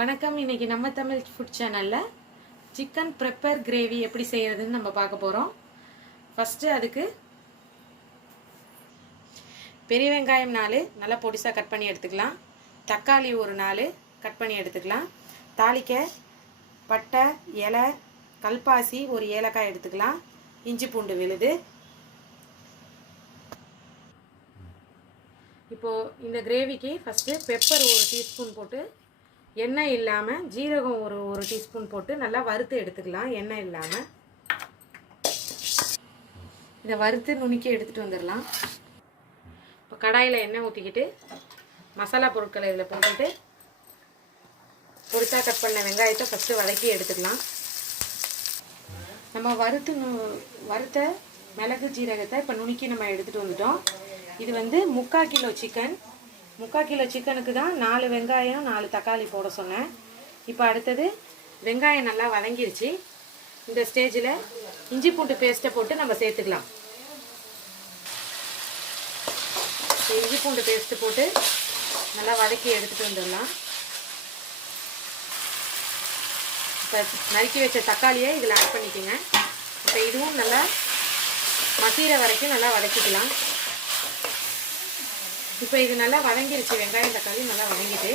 வணக்கம். இன்னைக்கு நம்ம தமிழ் ஃபுட் சேனலில் சிக்கன் பெப்பர் கிரேவி எப்படி செய்கிறதுன்னு நம்ம பார்க்க போகிறோம். ஃபஸ்ட்டு அதுக்கு பெரிய வெங்காயம் 4 நல்லா பொடிசாக கட் பண்ணி எடுத்துக்கலாம். தக்காளி ஒரு 4 கட் பண்ணி எடுத்துக்கலாம். தாளிக்க பட்டை, இலை, கல்பாசி, ஒரு ஏலக்காய் எடுத்துக்கலாம். இஞ்சி பூண்டு விழுது. இப்போது இந்த கிரேவிக்கு ஃபஸ்ட்டு பெப்பர் ஒரு டீஸ்பூன் போட்டு, எண்ணெய் இல்லாமல் ஜீரகம் ஒரு டீஸ்பூன் போட்டு நல்லா வறுத்து எடுத்துக்கலாம். எண்ணெய் இல்லாமல் இதை வறுத்து நுணுக்கி எடுத்துகிட்டு வந்துடலாம். இப்போ கடாயில் எண்ணெய் ஊற்றிக்கிட்டு மசாலா பொருட்களை இதில் போட்டுட்டு பொடிசாக கட் பண்ண வெங்காயத்தை ஃபஸ்ட்டு வதக்கி எடுத்துக்கலாம். நம்ம வறுத்த மிளகு ஜீரகத்தை இப்போ நுணுக்கி நம்ம எடுத்துகிட்டு வந்துட்டோம். இது வந்து 3/4 கிலோ சிக்கன். 3/4 கிலோ சிக்கனுக்கு தான் 4 வெங்காயம் 4 தக்காளி போட சொன்னேன். இப்போ அடுத்தது வெங்காயம் நல்லா வதங்கிருச்சு. இந்த ஸ்டேஜில் இஞ்சி பூண்டு பேஸ்ட்டை போட்டு நம்ம சேர்த்துக்கலாம். இஞ்சி பூண்டு பேஸ்ட்டு போட்டு நல்லா வதக்கி எடுத்துகிட்டு வந்துடலாம். இப்போ நறுக்கி வச்ச தக்காளியை இதில் ஆட் பண்ணிக்கோங்க. இப்போ இதுவும் நல்லா மசீர வரைக்கும் நல்லா வதக்கிக்கலாம். இப்போ இது நல்லா வதங்கிருச்சு. வெங்காயம் தக்காளி நல்லா வதங்கிட்டு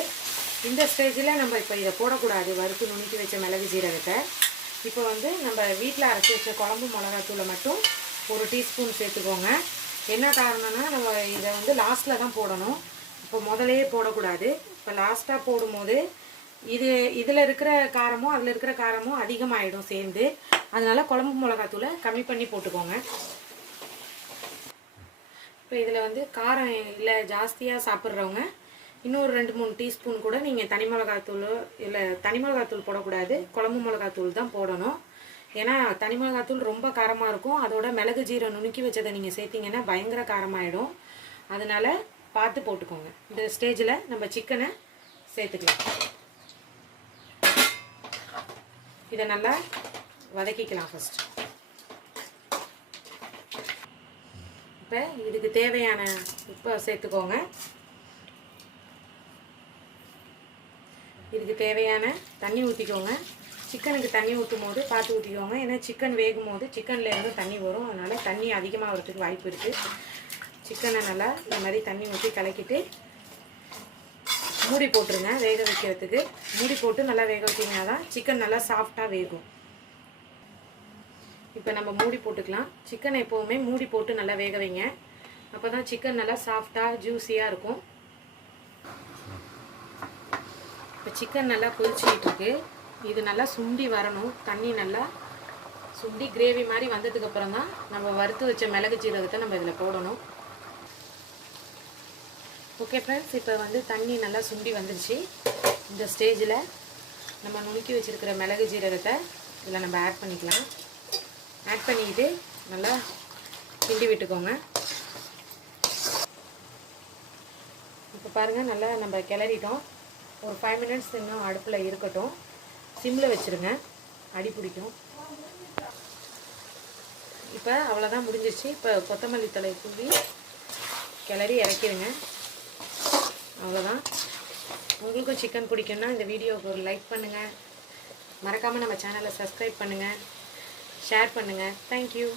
இந்த ஸ்டேஜில் நம்ம இப்போ இதை போடக்கூடாது. வறுத்து நுணுக்கி வச்ச மிளகு ஜீரகத்தை இப்போ வந்து நம்ம வீட்டில் அரைச்சி வச்ச குழம்பு மிளகாத்தூளை மட்டும் ஒரு டீஸ்பூன் சேர்த்துக்கோங்க. என்ன காரணம்னா நம்ம இதை வந்து லாஸ்ட்டில் தான் போடணும். இப்போ முதலையே போடக்கூடாது. இப்போ லாஸ்ட்டாக போடும்போது இதில் இருக்கிற காரமும் அதில் இருக்கிற காரமும் அதிகமாகிடும் சேர்ந்து. அதனால் குழம்பு மிளகாத்தூளை கம்மி பண்ணி போட்டுக்கோங்க. இப்போ இதில் வந்து காரம் இல்லை ஜாஸ்தியாக சாப்பிட்றவங்க இன்னொரு 2-3 டீஸ்பூன் கூட நீங்கள் தனி மிளகாத்தூள் இல்லை தனி மிளகாத்தூள் போடக்கூடாது, குழம்பு மிளகாத்தூள் தான் போடணும். ஏன்னா தனி மிளகாத்தூள் ரொம்ப காரமாக இருக்கும். அதோட மிளகு ஜீரகம் நுணுக்கி வச்சதை நீங்கள் சேர்த்திங்கன்னா பயங்கர காரமாயிடும். அதனால் பார்த்து போட்டுக்கோங்க. இந்த ஸ்டேஜில் நம்ம சிக்கனை சேர்த்துக்கலாம். இதை நல்லா வதக்கிக்கலாம் ஃபஸ்ட்டு. இப்போ இதுக்கு தேவையான உப்பை சேர்த்துக்கோங்க. இதுக்கு தேவையான தண்ணி ஊற்றிக்கோங்க. சிக்கனுக்கு தண்ணி ஊற்றும் போது பார்த்து ஊற்றிக்கோங்க. ஏன்னா சிக்கன் வேகும் போது சிக்கன்லேருந்து தண்ணி வரும். அதனால் தண்ணி அதிகமாக வரதுக்கு வாய்ப்பு இருக்குது. சிக்கனை நல்லா இந்த மாதிரி தண்ணி ஊற்றி கலக்கிட்டு மூடி போட்டுருங்க. வேக வைக்கிறதுக்கு மூடி போட்டு நல்லா வேக வைக்கிங்கன்னா தான் சிக்கன் நல்லா சாஃப்டாக வேகும். இப்போ நம்ம மூடி போட்டுக்கலாம். சிக்கன் எப்போவுமே மூடி போட்டு நல்லா வேக வைங்க. அப்போ தான் சிக்கன் நல்லா சாஃப்டாக ஜூஸியாக இருக்கும். இப்போ சிக்கன் நல்லா கொதிச்சிக்கிட்டு இருக்கு. இது நல்லா சுண்டி வரணும். தண்ணி நல்லா சுண்டி கிரேவி மாதிரி வந்ததுக்கப்புறம் தான் நம்ம வறுத்து வச்ச மிளகு ஜீரகத்தை நம்ம இதில் போடணும். ஓகே ஃப்ரெண்ட்ஸ், இப்போ வந்து தண்ணி நல்லா சுண்டி வந்துடுச்சு. இந்த ஸ்டேஜில் நம்ம நுணுக்கி வச்சுருக்கிற மிளகு ஜீரகத்தை இதில் நம்ம ஆட் பண்ணிக்கலாம். ஆட் பண்ணிக்கிட்டு நல்லா கிண்டி விட்டுக்கோங்க. இப்போ பாருங்கள் நல்லா நம்ம கிளறிட்டோம். ஒரு 5 மினிட்ஸ் இன்னும் அடுப்பில் இருக்கட்டும். சிம்மில் வச்சுருங்க, அடி பிடிக்கும். இப்போ அவ்வளோதான், முடிஞ்சிருச்சு. இப்போ கொத்தமல்லி தழை தூவி கிளறி இறக்கிடுங்க. அவ்வளோதான். உங்களுக்கும் சிக்கன் பிடிக்குன்னா இந்த வீடியோவுக்கு ஒரு லைக் பண்ணுங்கள். மறக்காமல் நம்ம சேனலை சப்ஸ்கிரைப் பண்ணுங்கள், ஷேர் பண்ணுங்கள். தேங்க்யூ.